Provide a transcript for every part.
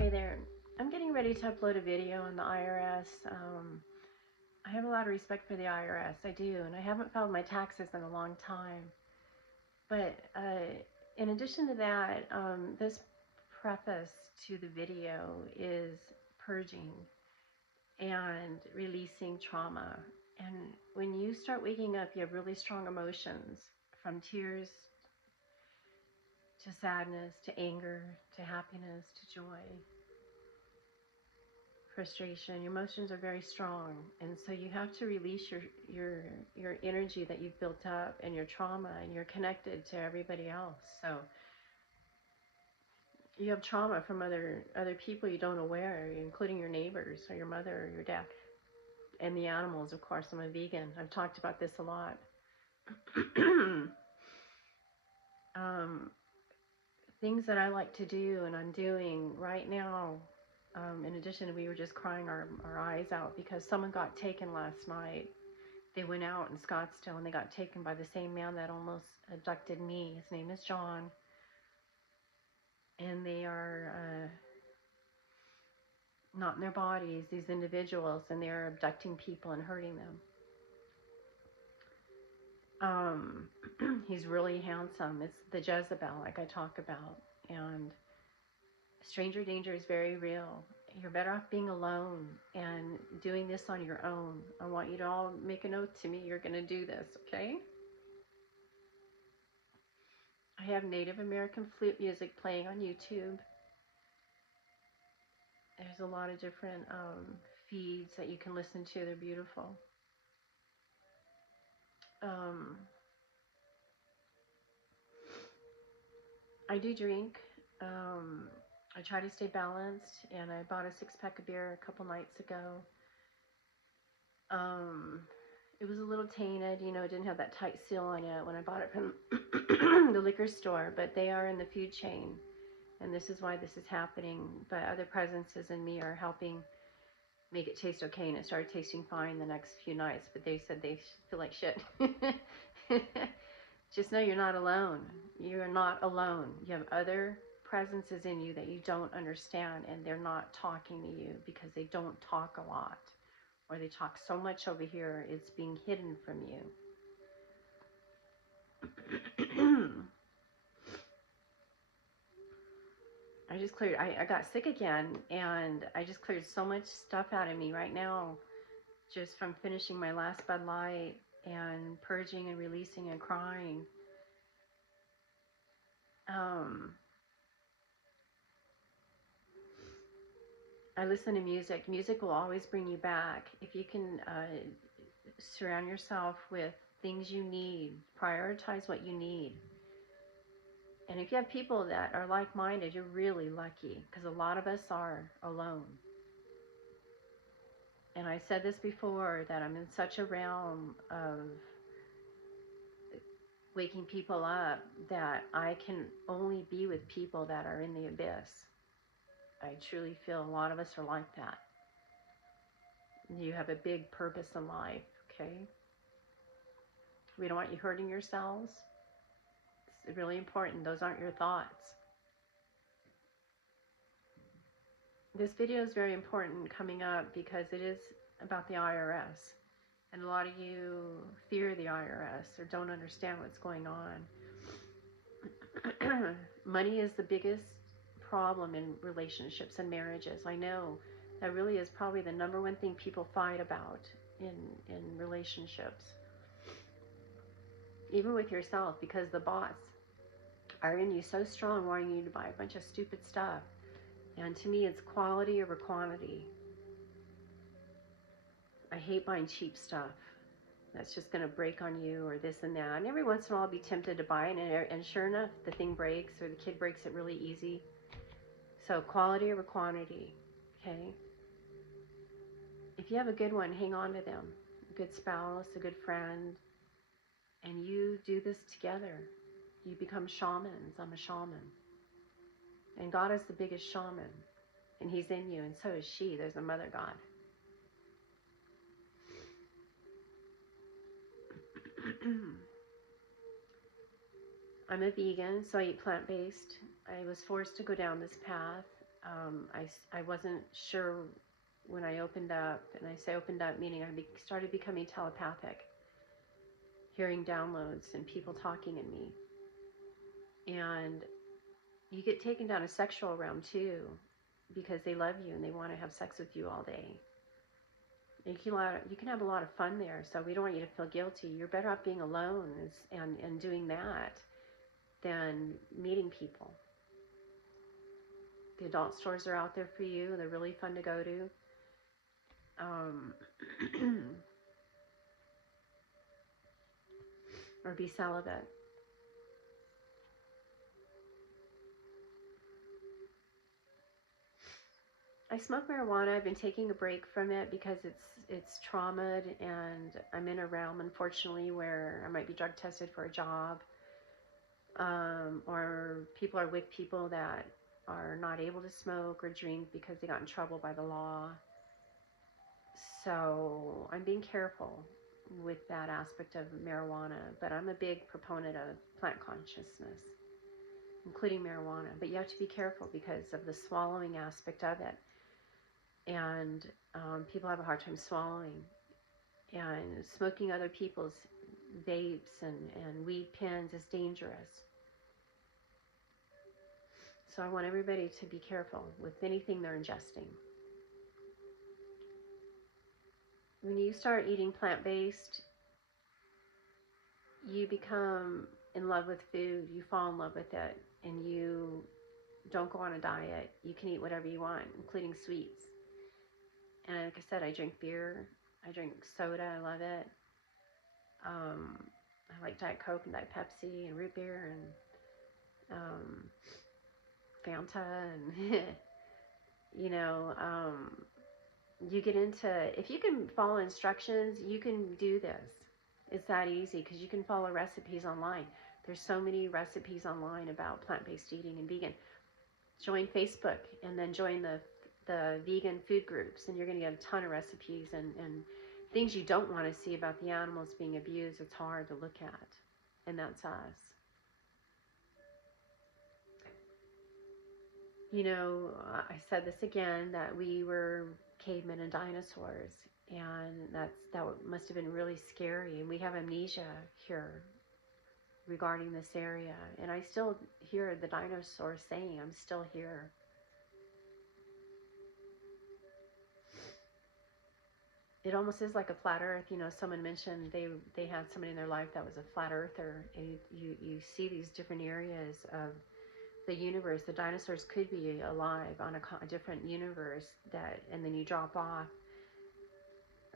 Hey there. I'm getting ready to upload a video on the IRS. I have a lot of respect for the IRS. I do, and I haven't filed my taxes in a long time. But in addition to that, this preface to the video is purging and releasing trauma. And when you start waking up, you have really strong emotions, from tears to sadness to anger to happiness to joy. Frustration. Your emotions are very strong, and so you have to release your energy that you've built up and your trauma, and you're connected to everybody else. So you have trauma from other people you don't aware, including your neighbors or your mother or your dad, and the animals. Of course, I'm a vegan. I've talked about this a lot. Things that I like to do, and I'm doing right now. In addition, we were just crying our eyes out because someone got taken last night. They went out in Scottsdale and they got taken by the same man that almost abducted me. His name is John. And they are not in their bodies, these individuals, and they're abducting people and hurting them. He's really handsome. It's the Jezebel, like I talk about. And stranger danger is very real. You're better off being alone and doing this on your own. I want you to all make a note to me. You're going to do this, okay? I have Native American flute music playing on YouTube. There's a lot of different feeds that you can listen to. They're beautiful. I do drink. I try to stay balanced, and I bought a 6-pack of beer a couple nights ago. It was a little tainted, you know, it didn't have that tight seal on it when I bought it from the liquor store, but they are in the food chain, and this is why this is happening. But other presences in me are helping make it taste okay, and it started tasting fine the next few nights, but they said they feel like shit. Just know you're not alone. You're not alone. You have other presences in you that you don't understand, and they're not talking to you because they don't talk a lot, or they talk so much over here, it's being hidden from you. I just cleared, I got sick again, and I just cleared so much stuff out of me right now, just from finishing my last Bud Light and purging and releasing and crying. I listen to music. Music will always bring you back. If you can surround yourself with things you need, prioritize what you need. And if you have people that are like-minded, you're really lucky, because a lot of us are alone. And I said this before, that I'm in such a realm of waking people up that I can only be with people that are in the abyss. I truly feel a lot of us are like that. You have a big purpose in life, okay? We don't want you hurting yourselves. It's really important. Those aren't your thoughts. This video is very important coming up because it is about the IRS. And a lot of you fear the IRS or don't understand what's going on. Money is the biggest problem in relationships and marriages. I know that really is probably the #1 thing people fight about in relationships. Even with yourself, because the bots are in you so strong, wanting you to buy a bunch of stupid stuff. And to me, it's quality over quantity. I hate buying cheap stuff that's just going to break on you, or this and that. And every once in a while I'll be tempted to buy it, and sure enough, the thing breaks, or the kid breaks it really easy. So quality over quantity, okay? If you have a good one, hang on to them. A good spouse, a good friend, and you do this together. You become shamans. I'm a shaman. And God is the biggest shaman, and he's in you, and so is she. There's a mother God. I'm a vegan, so I eat plant-based. I was forced to go down this path. I wasn't sure when I opened up, and I say opened up meaning started becoming telepathic, hearing downloads and people talking in me. And you get taken down a sexual realm too, because they love you and they want to have sex with you all day. And you can have a lot of fun there, so we don't want you to feel guilty. You're better off being alone and doing that than meeting people. The adult stores are out there for you. They're really fun to go to. Or be celibate. I smoke marijuana. I've been taking a break from it because it's trauma, and I'm in a realm, unfortunately, where I might be drug tested for a job, or people are with people that are not able to smoke or drink because they got in trouble by the law. So I'm being careful with that aspect of marijuana, but I'm a big proponent of plant consciousness, including marijuana. But you have to be careful because of the swallowing aspect of it. And people have a hard time swallowing. And smoking other people's vapes and weed pens is dangerous. So I want everybody to be careful with anything they're ingesting. When you start eating plant-based, you become in love with food. You fall in love with it, and you don't go on a diet. You can eat whatever you want, including sweets. And like I said, I drink beer. I drink soda. I love it. I like Diet Coke and Diet Pepsi and root beer and Fanta and you get into, if you can follow instructions, you can do this. It's that easy because you can follow recipes online. There's so many recipes online about plant-based eating and vegan. Join Facebook and then join the vegan food groups, and you're going to get a ton of recipes and things you don't want to see about the animals being abused. It's hard to look at, and that's us. I said this again, that we were cavemen and dinosaurs, and that must have been really scary, and we have amnesia here regarding this area, and I still hear the dinosaurs saying, I'm still here. It almost is like a flat earth. Someone mentioned they had somebody in their life that was a flat earther, and you see these different areas of the universe. The dinosaurs could be alive on a different universe, and then you drop off,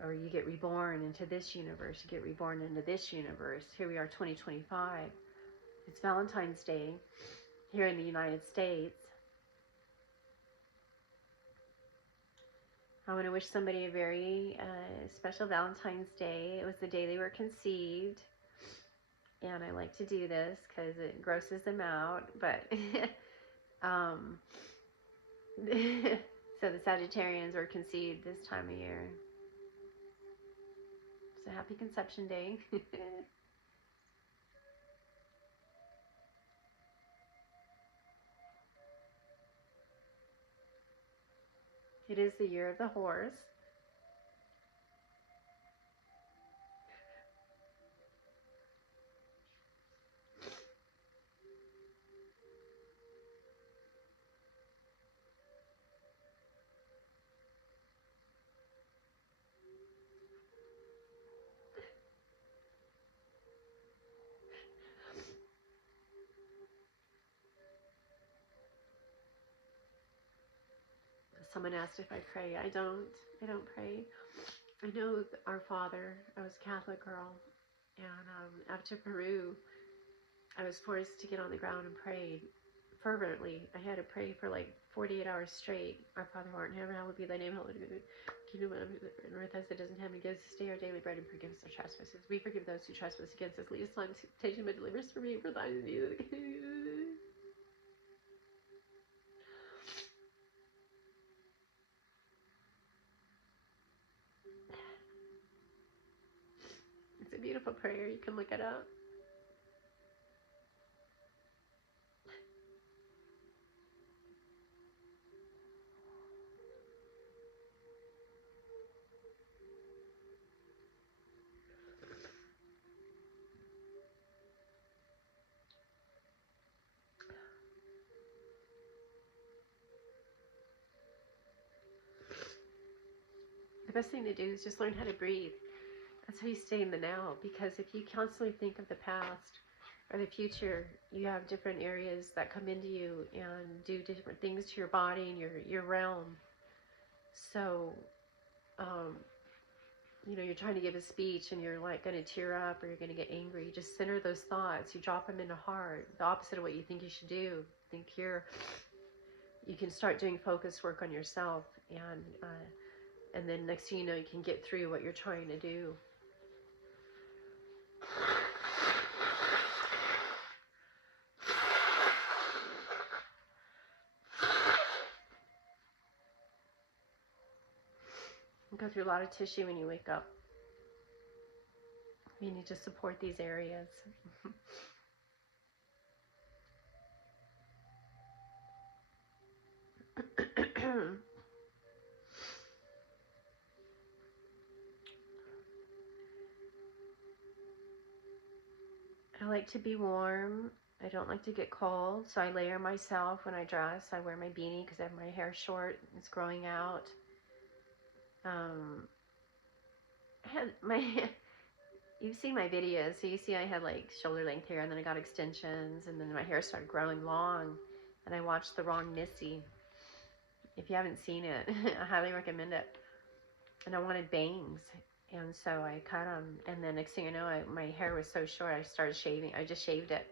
or you get reborn into this universe. You get reborn into this universe. Here we are, 2025. It's Valentine's Day here in the United States. I want to wish somebody a very special Valentine's Day. It was the day they were conceived. And I like to do this because it grosses them out. But so the Sagittarians were conceived this time of year. So happy Conception Day. It is the year of the horse. Someone asked if I pray. I don't pray. I know our Father. I was a Catholic girl, and after Peru, I was forced to get on the ground and pray fervently. I had to pray for like 48 hours straight. Our Father who art in heaven, hallowed be thy name, hallowed be thy kingdom on earth as it is in heaven. Give us this day our daily bread, and forgive us our trespasses. We forgive those who trespass against us. Lead us not into temptation, but deliver us from evil. For thine is the kingdom. It's a beautiful prayer. You can look it up. best thing to do is just learn how to breathe. That's how you stay in the now, because if you constantly think of the past or the future, you have different areas that come into you and do different things to your body and your realm. So, you're trying to give a speech and you're like going to tear up or you're going to get angry. You just center those thoughts. You drop them into heart. The opposite of what you think you should do. Think here. You can start doing focus work on yourself, and then next thing you know, you can get through what you're trying to do. You go through a lot of tissue when you wake up. You need to support these areas. I like to be warm. I don't like to get cold, so I layer myself when I dress. I wear my beanie because I have my hair short. It's growing out. I had you've seen my videos, so you see I had like shoulder length hair, and then I got extensions, and then my hair started growing long, and I watched The Wrong Missy. If you haven't seen it, I highly recommend it. And I wanted bangs, and so I cut them, and then next thing I know, my hair was so short, I started shaving. I just shaved it.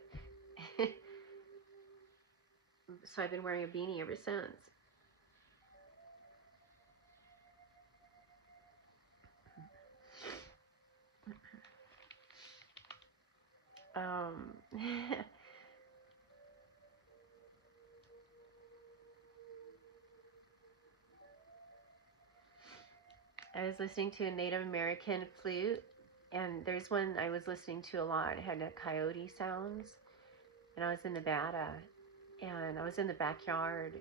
So I've been wearing a beanie ever since. I was listening to a Native American flute, and there's one I was listening to a lot. It had coyote sounds, and I was in Nevada, and I was in the backyard.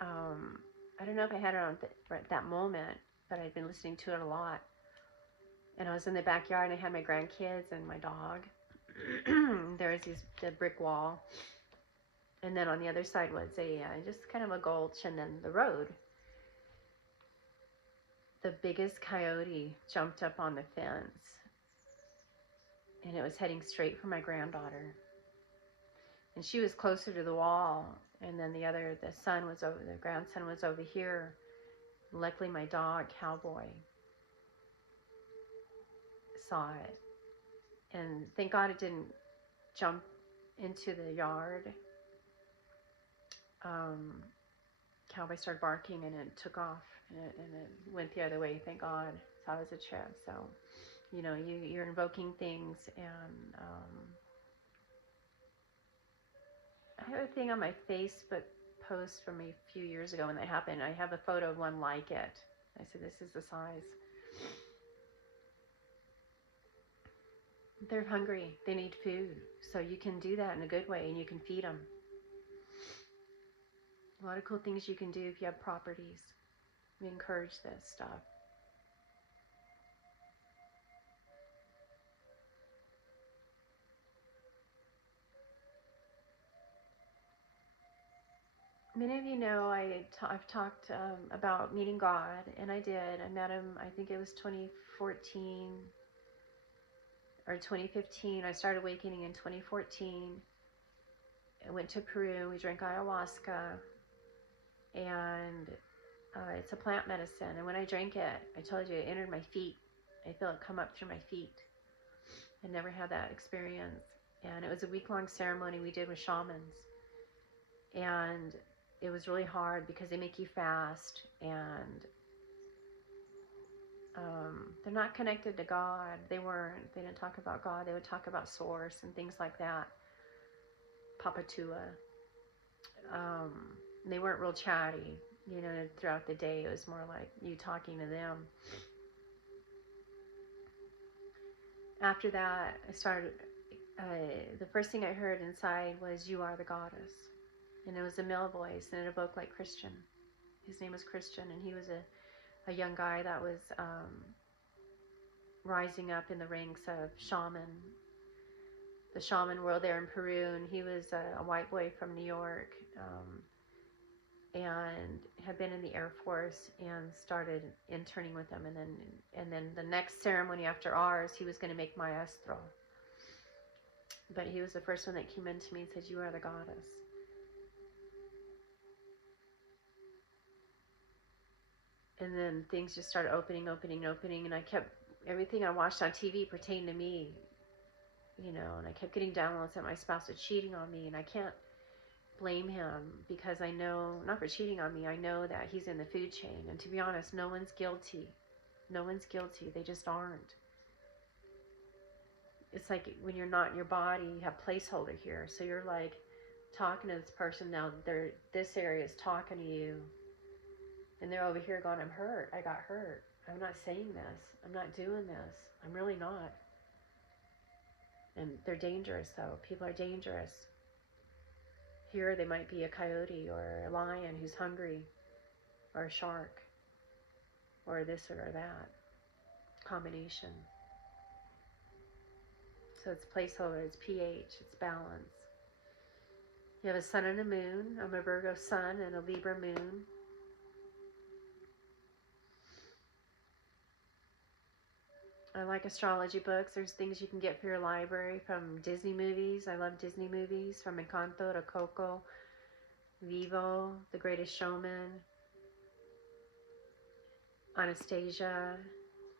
I don't know if I had it on at that moment, but I'd been listening to it a lot. And I was in the backyard, and I had my grandkids and my dog. There was the brick wall, and then on the other side was just kind of a gulch, and then the road. The biggest coyote jumped up on the fence, and it was heading straight for my granddaughter. And she was closer to the wall, and then the grandson was over here. Luckily, my dog, Cowboy, saw it. And thank God it didn't jump into the yard. Cowboy started barking, and it took off, and it went the other way, thank God. So that was a trip. So, you're invoking things, and I have a thing on my Facebook post from a few years ago when that happened. I have a photo of one like it. I said, this is the size. They're hungry. They need food. So you can do that in a good way, and you can feed them. A lot of cool things you can do if you have properties. We encourage this stuff. Many of you know I've talked about meeting God, and I did. I met him, I think it was 2014 or 2015. I started awakening in 2014. I went to Peru. We drank ayahuasca, and it's a plant medicine. And when I drank it, I told you, it entered my feet. I feel it come up through my feet. I never had that experience. And it was a week-long ceremony we did with shamans. And it was really hard because they make you fast, and they're not connected to God. They didn't talk about God. They would talk about source and things like that. Papatua. They weren't real chatty, throughout the day. It was more like you talking to them. After that, I started, the first thing I heard inside was, "You are the goddess." And it was a male voice, and it evoked like Christian. His name was Christian, and he was a young guy that was rising up in the ranks of the shaman world there in Peru, and he was a white boy from New York. And and had been in the Air Force and started interning with them. And then the next ceremony after ours, he was going to make maestro. But he was the first one that came in to me and said, "You are the goddess." And then things just started opening. And I kept, everything I watched on TV pertained to me, you know, and I kept getting downloads that my spouse was cheating on me. And I can't blame him, because I know, not for cheating on me, I know that he's in the food chain. And to be honest, no one's guilty. No one's guilty. They just aren't. It's like when you're not in your body, you have placeholder here. So you're like talking to this person now, this area is talking to you. And they're over here going, "I'm hurt. I got hurt. I'm not saying this. I'm not doing this. I'm really not." And they're dangerous, though. People are dangerous. Here they might be a coyote or a lion who's hungry, or a shark, or this or that combination. So it's placeholder, it's pH, it's balance. You have a sun and a moon. I'm a Virgo sun and a Libra moon. I like astrology books. There's things you can get for your library from Disney movies. I love Disney movies, from Encanto to Coco, Vivo, The Greatest Showman, Anastasia,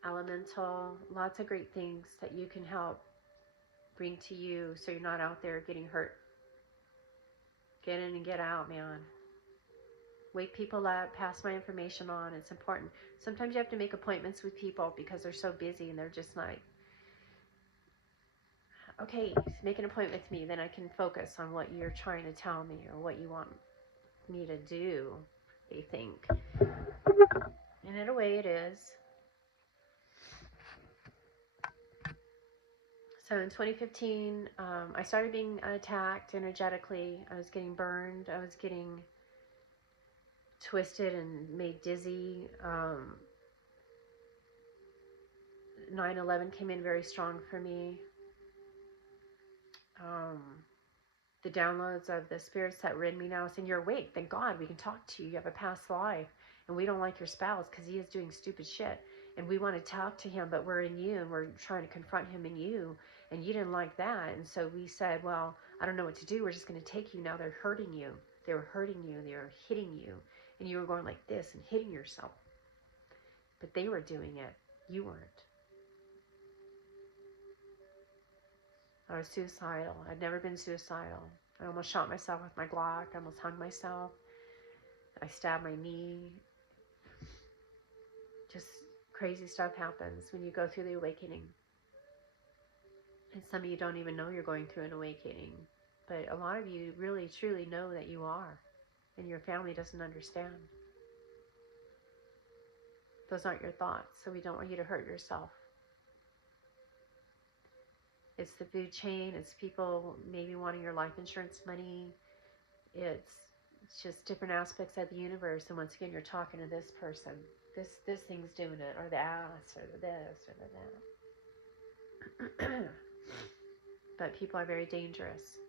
Elemental. Lots of great things that you can help bring to you so you're not out there getting hurt. Get in and get out, man. Wake people up, pass my information on. It's important. Sometimes you have to make appointments with people because they're so busy and they're just like, "Okay, make an appointment with me, then I can focus on what you're trying to tell me or what you want me to do," they think. And in a way it is. So in 2015, I started being attacked energetically. I was getting burned. I was getting twisted and made dizzy. 9/11 came in very strong for me. The downloads of the spirits that were in me now saying, "You're awake, thank God, we can talk to you. You have a past life, and we don't like your spouse because he is doing stupid shit, and we want to talk to him, but we're in you, and we're trying to confront him in you, and you didn't like that." And so we said, "Well, I don't know what to do. We're just going to take you. Now they're hurting you. They were hurting you. They were hitting you, and you were going like this and hitting yourself. But they were doing it. You weren't." I was suicidal. I'd never been suicidal. I almost shot myself with my Glock. I almost hung myself. I stabbed my knee. Just crazy stuff happens when you go through the awakening. And some of you don't even know you're going through an awakening. But a lot of you really, truly know that you are. And your family doesn't understand. Those aren't your thoughts. So we don't want you to hurt yourself. It's the food chain. It's people maybe wanting your life insurance money. It's just different aspects of the universe. And once again, you're talking to this person. This thing's doing it, or the ass, or the this, or the that. But people are very dangerous.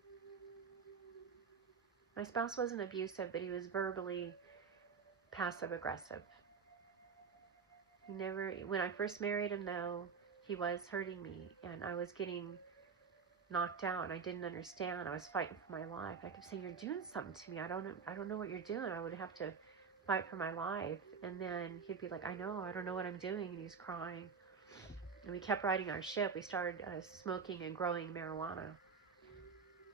My spouse wasn't abusive, but he was verbally passive aggressive. He never, when I first married him though, he was hurting me, and I was getting knocked out, and I didn't understand. I was fighting for my life. I kept saying, "You're doing something to me. I don't know what you're doing." I would have to fight for my life, and then he'd be like, "I know. I don't know what I'm doing," and he's crying. And we kept riding our ship. We started smoking and growing marijuana,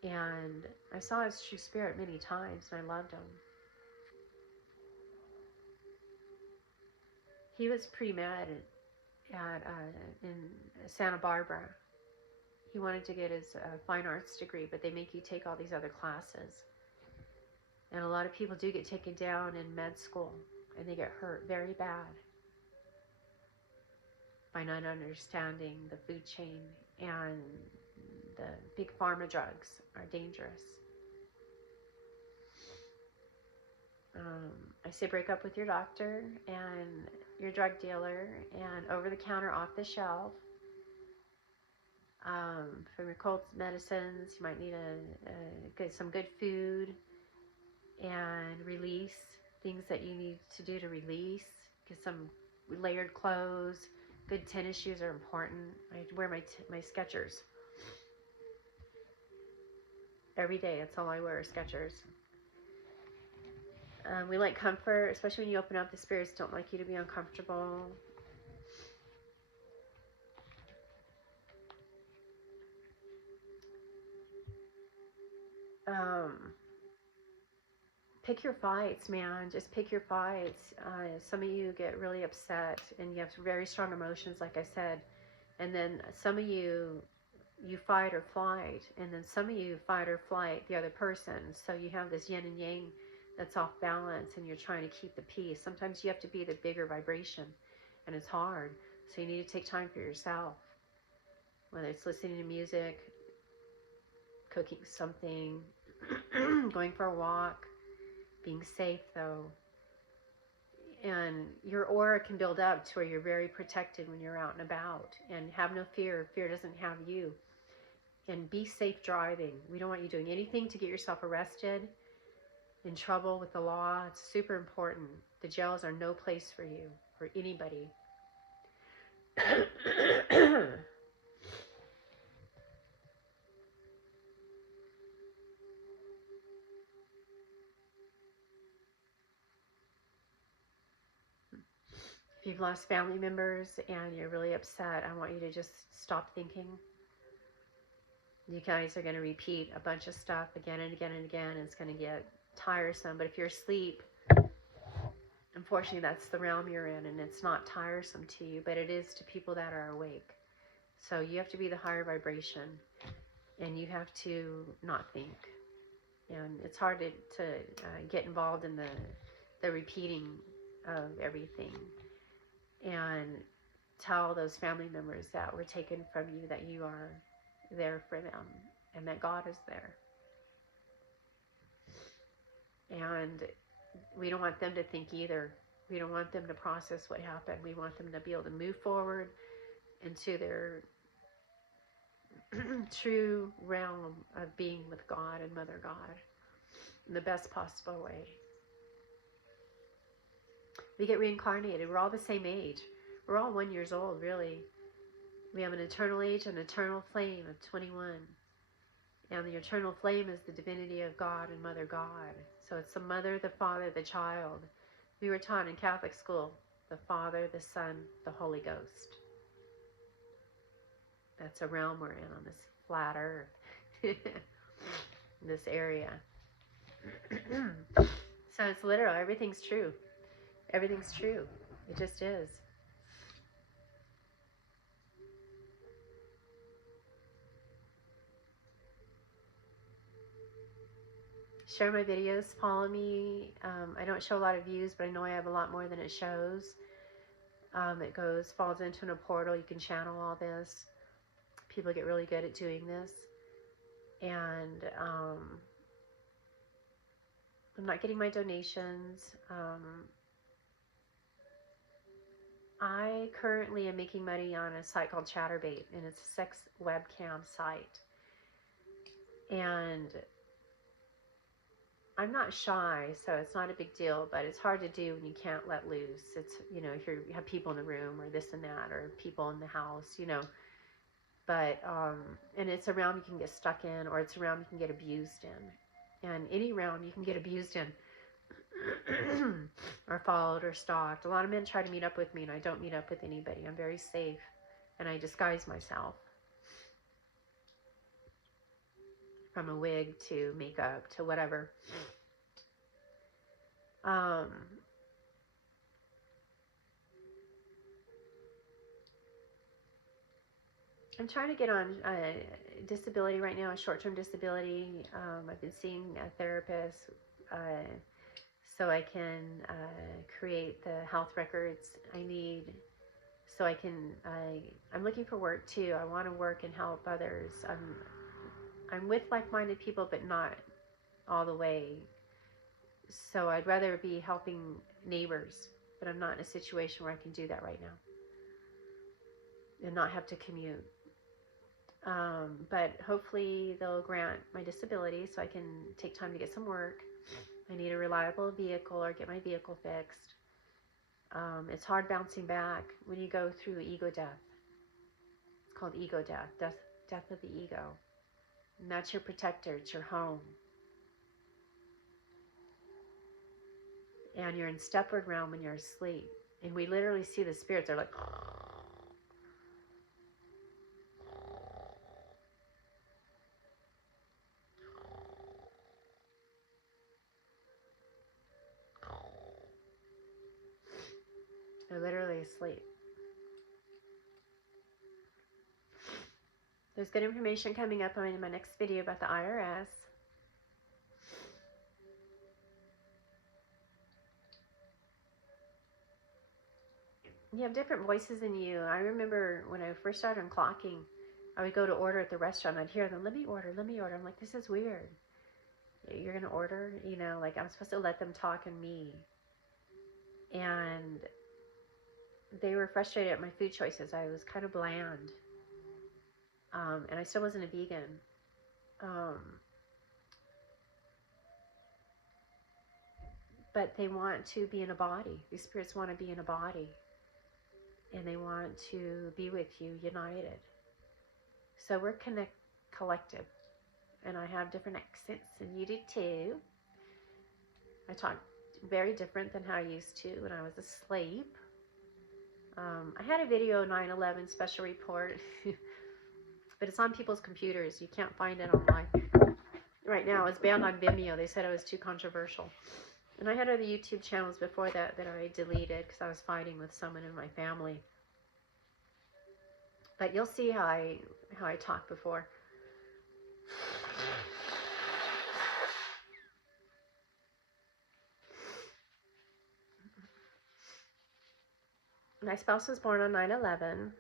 and I saw his true spirit many times, and I loved him. He was pre-med in Santa Barbara. He wanted to get his fine arts degree, but they make you take all these other classes. And a lot of people do get taken down in med school, and they get hurt very bad by not understanding the food chain, and the big pharma drugs are dangerous. I say break up with your doctor and your drug dealer, and over the counter, off the shelf. For your cold medicines, you might need some good food, and release things that you need to do to release. Get some layered clothes. Good tennis shoes are important. I wear my Skechers every day. That's all I wear, Skechers. We like comfort, especially when you open up. The spirits don't like you to be uncomfortable. Pick your fights, man. Just pick your fights. Some of you get really upset and you have very strong emotions, like I said. And then some of you fight or flight. And then some of you fight or flight the other person. So you have this yin and yang that's off balance and you're trying to keep the peace. Sometimes you have to be the bigger vibration and it's hard. So you need to take time for yourself. Whether it's listening to music, cooking something, going for a walk, being safe though. And your aura can build up to where you're very protected when you're out and about. And have no fear. Fear doesn't have you. And be safe driving. We don't want you doing anything to get yourself arrested, in trouble with the law. It's super important. The jails are no place for you or anybody. If you've lost family members and you're really upset, I want you to just stop thinking. You guys are going to repeat a bunch of stuff again and again and again. And it's going to get tiresome. But if you're asleep, unfortunately, that's the realm you're in. And it's not tiresome to you, but it is to people that are awake. So you have to be the higher vibration. And you have to not think. And it's hard to get involved in the repeating of everything. And tell those family members that were taken from you that you are there for them and that God is there. And we don't want them to think either. We don't want them to process what happened. We want them to be able to move forward into their true realm of being with God and Mother God in the best possible way. We get reincarnated. We're all the same age. We're all 1 year old, really. We have an eternal age, an eternal flame of 21. And the eternal flame is the divinity of God and Mother God. So it's the mother, the father, the child. We were taught in Catholic school, the Father, the Son, the Holy Ghost. That's a realm we're in on this flat earth. This area. So it's literal. Everything's true. Everything's true. It just is. Share my videos, follow me. I don't show a lot of views, but I know I have a lot more than it shows. It falls into a portal. You can channel all this. People get really good at doing this. And I'm not getting my donations. I currently am making money on a site called Chatterbait, and it's a sex webcam site. And I'm not shy, so it's not a big deal, but it's hard to do when you can't let loose. It's, you know, if you have people in the room or this and that, or people in the house, you know. But, and it's a realm you can get stuck in, or it's a realm you can get abused in. And any realm you can get abused in, or followed or stalked. A lot of men try to meet up with me, and I don't meet up with anybody. I'm very safe, and I disguise myself. From a wig to makeup to whatever. I'm trying to get on disability right now, a short-term disability. I've been seeing a therapist so I can create the health records I need. So I can, I'm looking for work too. I want to work and help others. I'm with like-minded people, but not all the way. So I'd rather be helping neighbors, but I'm not in a situation where I can do that right now and not have to commute. But hopefully they'll grant my disability so I can take time to get some work. I need a reliable vehicle or get my vehicle fixed. It's hard bouncing back when you go through ego death. It's called ego death, death of the ego. And that's your protector, it's your home. And you're in stepward realm when you're asleep. And we literally see the spirits, they're like, they're literally asleep. There's good information coming up in my next video about the IRS. You have different voices in you. I remember when I first started unclocking, I would go to order at the restaurant. I'd hear them, let me order, let me order. I'm like, this is weird. You're going to order? You know, like I'm supposed to let them talk and me. And they were frustrated at my food choices. I was kind of bland. And I still wasn't a vegan. But they want to be in a body. These spirits want to be in a body. And they want to be with you, united. So we're collective. And I have different accents, and you do too. I talk very different than how I used to when I was asleep. I had a video 9/11 special report, but it's on people's computers. You can't find it online. Right now, it's banned on Vimeo. They said it was too controversial. And I had other YouTube channels before that I deleted because I was fighting with someone in my family. But you'll see how I talked before. My spouse was born on 9/11.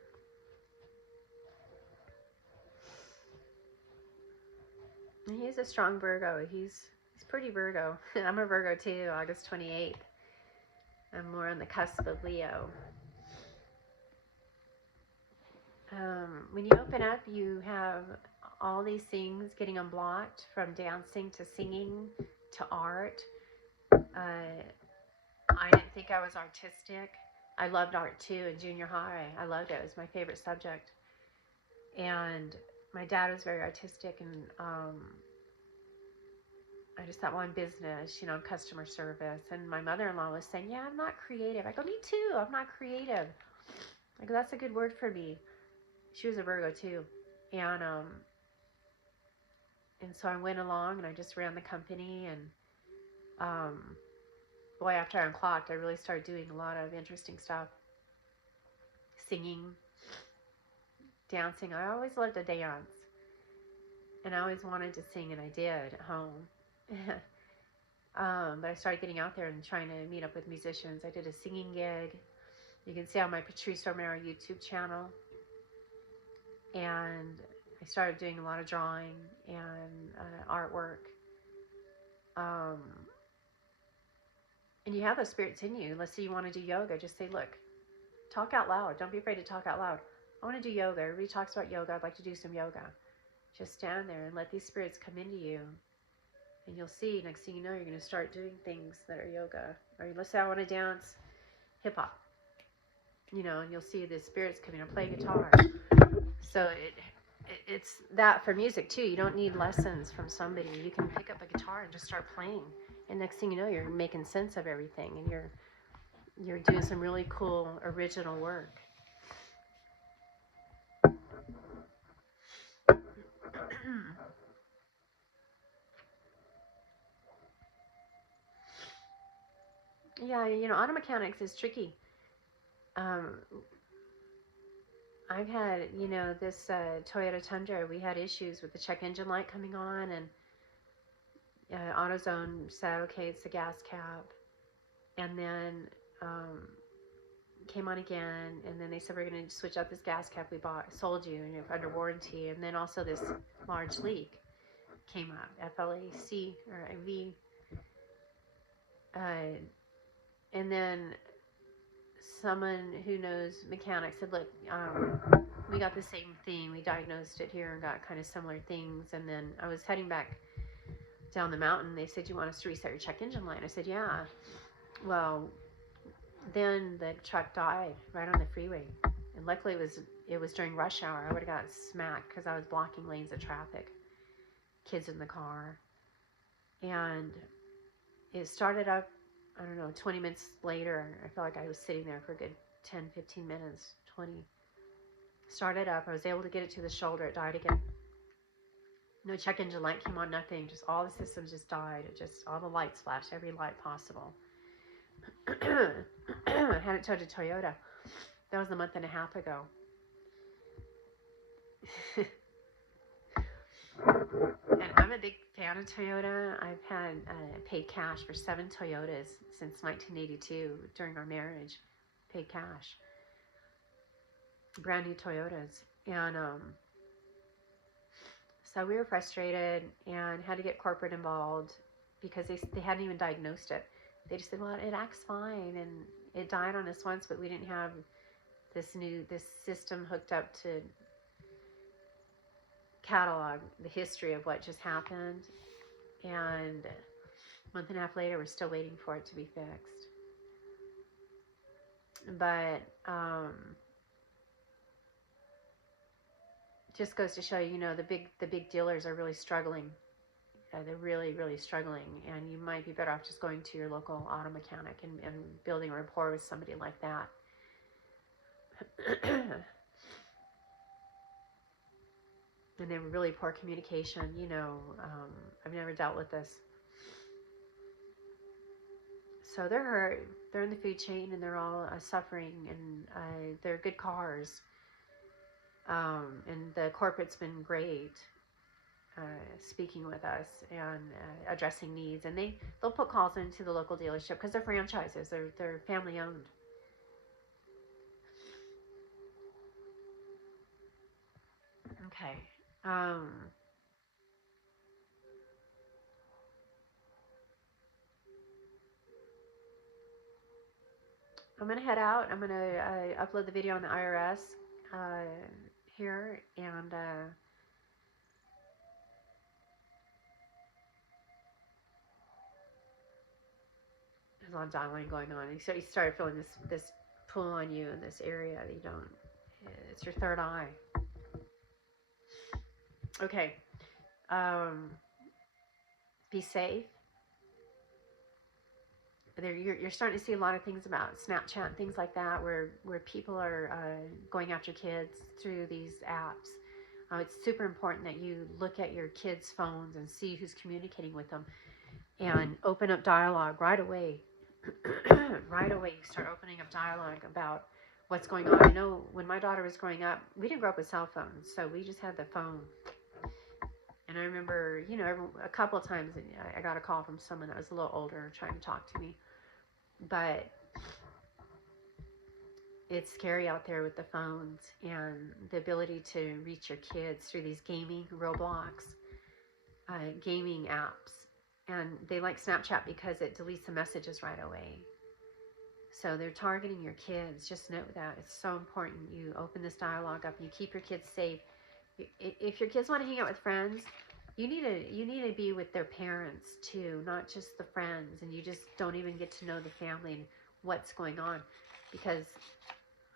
He's a strong Virgo. He's pretty Virgo. I'm a Virgo too, August 28th. I'm more on the cusp of Leo. When you open up, you have all these things getting unblocked, from dancing to singing to art. I didn't think I was artistic. I loved art too in junior high. I loved it. It was my favorite subject. And my dad was very artistic, and I just thought, well, I'm business, you know, I'm customer service. And my mother-in-law was saying, yeah, I'm not creative. I go, me too, I'm not creative. I go, that's a good word for me. She was a Virgo too. And so I went along and I just ran the company, and boy, after I unclocked, I really started doing a lot of interesting stuff. Singing, dancing. I always loved to dance. And I always wanted to sing, and I did at home. But I started getting out there and trying to meet up with musicians. I did a singing gig. You can see on my Patrice Romero YouTube channel. And I started doing a lot of drawing and artwork. And you have those spirits in you. Let's say you want to do yoga. Just say, look, talk out loud. Don't be afraid to talk out loud. I want to do yoga. Everybody talks about yoga. I'd like to do some yoga. Just stand there and let these spirits come into you. And you'll see, next thing you know, you're going to start doing things that are yoga. Or let's say I want to dance hip hop. You know, and you'll see the spirits coming and play guitar. So it's that for music too. You don't need lessons from somebody. You can pick up a guitar and just start playing. And next thing you know, you're making sense of everything, and you're doing some really cool original work. Yeah, you know, auto mechanics is tricky. I've had, you know, this Toyota Tundra, we had issues with the check engine light coming on, and AutoZone said, okay, it's the gas cap. And then came on again, and then they said, we're going to switch out this gas cap we sold you, and you're under warranty. And then also this large leak came up, FLAC or V. And then someone who knows mechanics said, look, we got the same thing. We diagnosed it here and got kind of similar things. And then I was heading back down the mountain. They said, you want us to reset your check engine light? I said, yeah. Well, then the truck died right on the freeway. And luckily it was during rush hour. I would have got smacked because I was blocking lanes of traffic. Kids in the car. And it started up, I don't know, 20 minutes later. I felt like I was sitting there for a good 10, 15 minutes, 20. Started up. I was able to get it to the shoulder. It died again. No check engine light came on, nothing. Just all the systems just died. It just, all the lights flashed, every light possible. I had it towed to Toyota. That was a month and a half ago. And I'm a big fan of Toyota. I've had paid cash for 7 Toyotas since 1982 during our marriage. Paid cash. Brand new Toyotas. And so we were frustrated and had to get corporate involved because they hadn't even diagnosed it. They just said, well, it acts fine, and it died on us once, but we didn't have this system hooked up to catalog the history of what just happened. And a month and a half later, we're still waiting for it to be fixed. But just goes to show you, the big dealers are really struggling. They're really, really struggling, and you might be better off just going to your local auto mechanic and building a rapport with somebody like that. And they were really poor communication. I've never dealt with this. So they're hurt. They're in the food chain, and they're all suffering, and they're good cars. And the corporate's been great. Speaking with us and addressing needs, and they'll put calls into the local dealership because they're franchises, they're family owned. Okay. I'm gonna head out. I'm gonna upload the video on the IRS here, and there's a lot of dialing going on. So you started feeling this pull on you in this area that you don't. It's your third eye. Okay. Be safe. You're starting to see a lot of things about Snapchat and things like that, where people are going after kids through these apps. It's super important that you look at your kids' phones and see who's communicating with them, and open up dialogue right away. Right away, you start opening up dialogue about what's going on. I know when my daughter was growing up, we didn't grow up with cell phones, so we just had the phone. And I remember, a couple of times I got a call from someone that was a little older trying to talk to me. But it's scary out there with the phones and the ability to reach your kids through these gaming, Roblox, gaming apps. And they like Snapchat because it deletes the messages right away. So they're targeting your kids. Just note that. It's so important. You open this dialogue up and you keep your kids safe. If your kids want to hang out with friends, you need to be with their parents too, not just the friends, and you just don't even get to know the family and what's going on. Because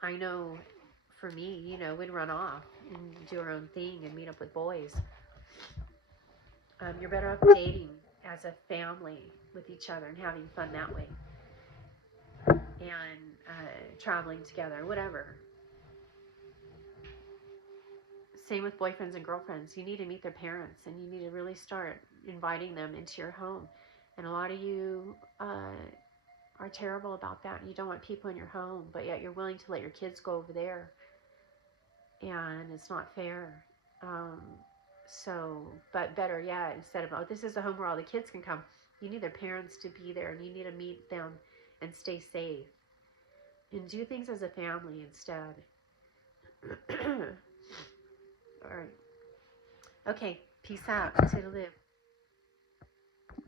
I know for me, we'd run off and do our own thing and meet up with boys. You're better off dating as a family with each other and having fun that way. And traveling together, whatever. Same with boyfriends and girlfriends. You need to meet their parents, and you need to really start inviting them into your home. And a lot of you are terrible about that. You don't want people in your home, but yet you're willing to let your kids go over there. And it's not fair. But better yet, instead of, this is a home where all the kids can come, you need their parents to be there, and you need to meet them and stay safe. And do things as a family instead. All right. Okay. Peace out. Toodaloo.